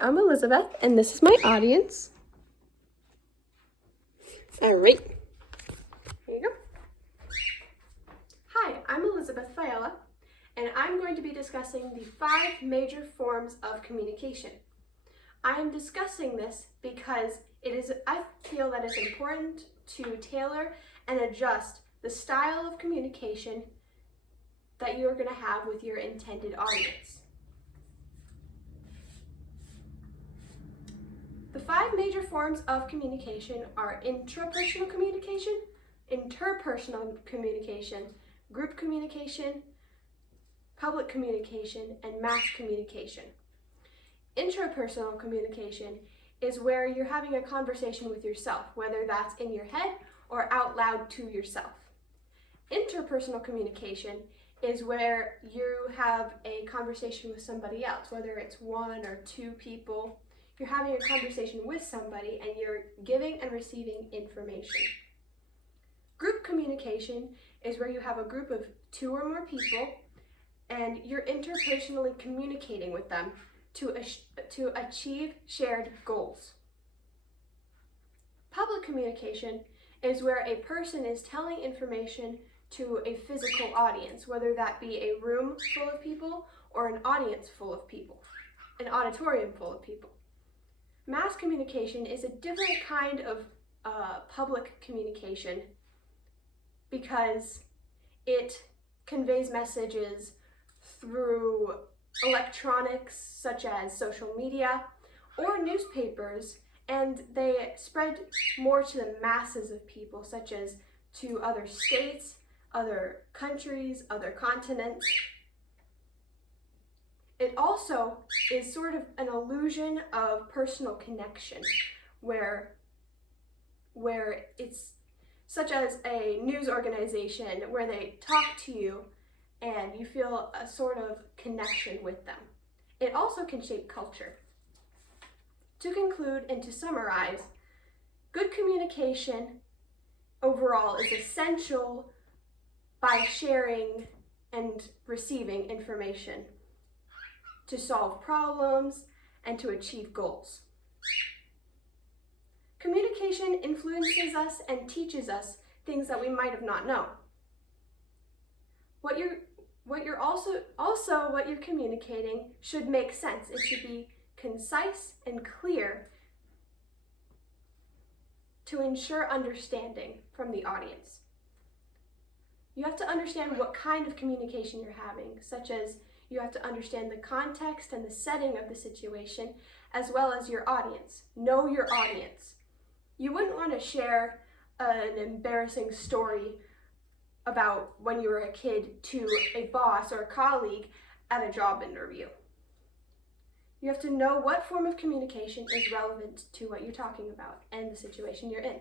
I'm Elizabeth, and this is my audience. All right. Here you go. Hi, I'm Elizabeth Failla, and I'm going to be discussing the 5 major forms of communication. I am discussing this because I feel that it's important to tailor and adjust the style of communication that you're going to have with your intended audience. The 5 major forms of communication are intrapersonal communication, interpersonal communication, group communication, public communication, and mass communication. Intrapersonal communication is where you're having a conversation with yourself, whether that's in your head or out loud to yourself. Interpersonal communication is where you have a conversation with somebody else, whether it's 1 or 2 people. You're having a conversation with somebody and you're giving and receiving information. Group communication is where you have a group of 2 or more people and you're interpersonally communicating with them to achieve shared goals. Public communication is where a person is telling information to a physical audience, whether that be a room full of people or an audience full of people, an auditorium full of people. Mass communication is a different kind of public communication because it conveys messages through electronics such as social media or newspapers, and they spread more to the masses of people, such as to other states, other countries, other continents. It also is sort of an illusion of personal connection, where it's such as a news organization where they talk to you and you feel a sort of connection with them. It also can shape culture. To conclude and to summarize, good communication overall is essential by sharing and receiving information to solve problems and to achieve goals. Communication influences us and teaches us things that we might have not known. What you're communicating should make sense. It should be concise and clear to ensure understanding from the audience. You have to understand what kind of communication you're having, such as you have to understand the context and the setting of the situation, as well as your audience. Know your audience. You wouldn't want to share an embarrassing story about when you were a kid to a boss or a colleague at a job interview. You have to know what form of communication is relevant to what you're talking about and the situation you're in.